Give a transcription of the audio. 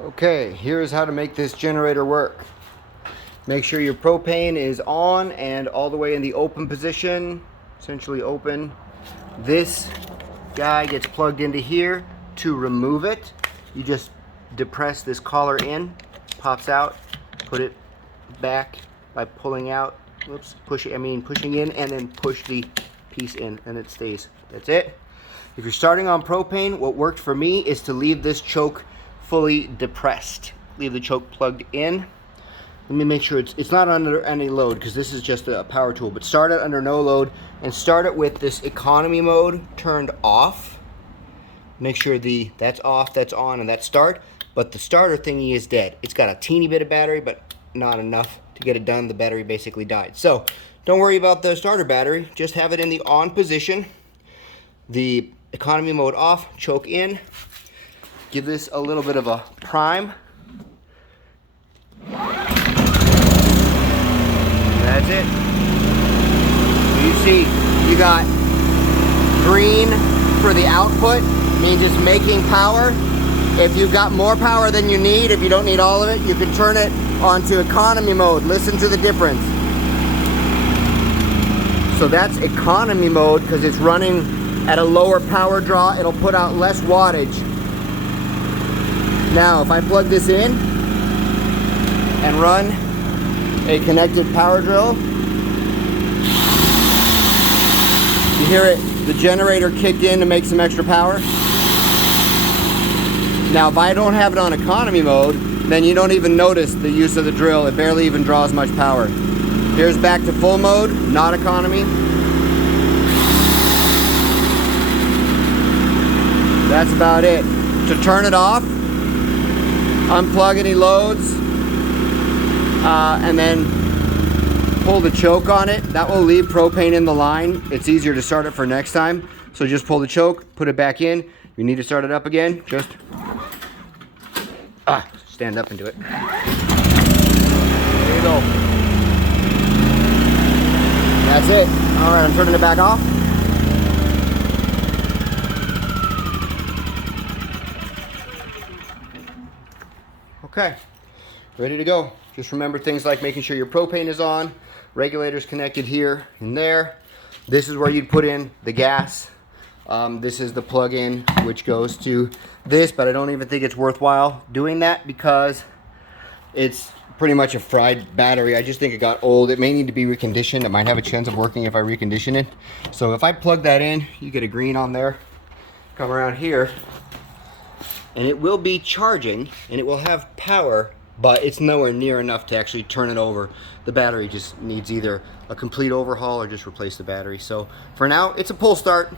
Okay, here's how to make this generator work. Make sure your propane is on and all the way in the open position, essentially open. This guy gets plugged into here. To remove it, you just depress this collar in, pops out, put it back by pulling out, pushing in, and then push the piece in and it stays. That's it. If you're starting on propane, what worked for me is to leave this choke fully depressed. Leave the choke plugged in. Let me make sure it's not under any load because this is just a power tool, but start it under no load and start it with this economy mode turned off. Make sure that's off, that's on, and that's start, but the starter thingy is dead. It's got a teeny bit of battery, but not enough to get it done. The battery basically died. So don't worry about the starter battery, just have it in the on position. The economy mode off, choke in. Give this a little bit of a prime. That's it. You see, you got green for the output, means it's making power. If you've got more power than you need, if you don't need all of it, you can turn it onto economy mode. Listen to the difference. So that's economy mode because it's running at a lower power draw. It'll put out less wattage. Now, if I plug this in and run a connected power drill, you hear it, the generator kicked in to make some extra power. Now, if I don't have it on economy mode, then you don't even notice the use of the drill. It barely even draws much power. Here's back to full mode, not economy. That's about it. To turn it off, unplug any loads, and then pull the choke on it. That will leave propane in the line. It's easier to start it for next time. So just pull the choke, put it back in. If you need to start it up again, just stand up and do it. There you go. That's it. All right, I'm turning it back off. Okay, ready to go. Just remember things like making sure your propane is on, regulators connected here and there. This is where you'd put in the gas. This is the plug-in which goes to this, but I don't even think it's worthwhile doing that because it's pretty much a fried battery. I just think it got old. It may need to be reconditioned. It might have a chance of working if I recondition it. So if I plug that in, you get a green on there. Come around here, and it will be charging and it will have power, but it's nowhere near enough to actually turn it over. The battery just needs either a complete overhaul or just replace the battery. So for now, it's a pull start.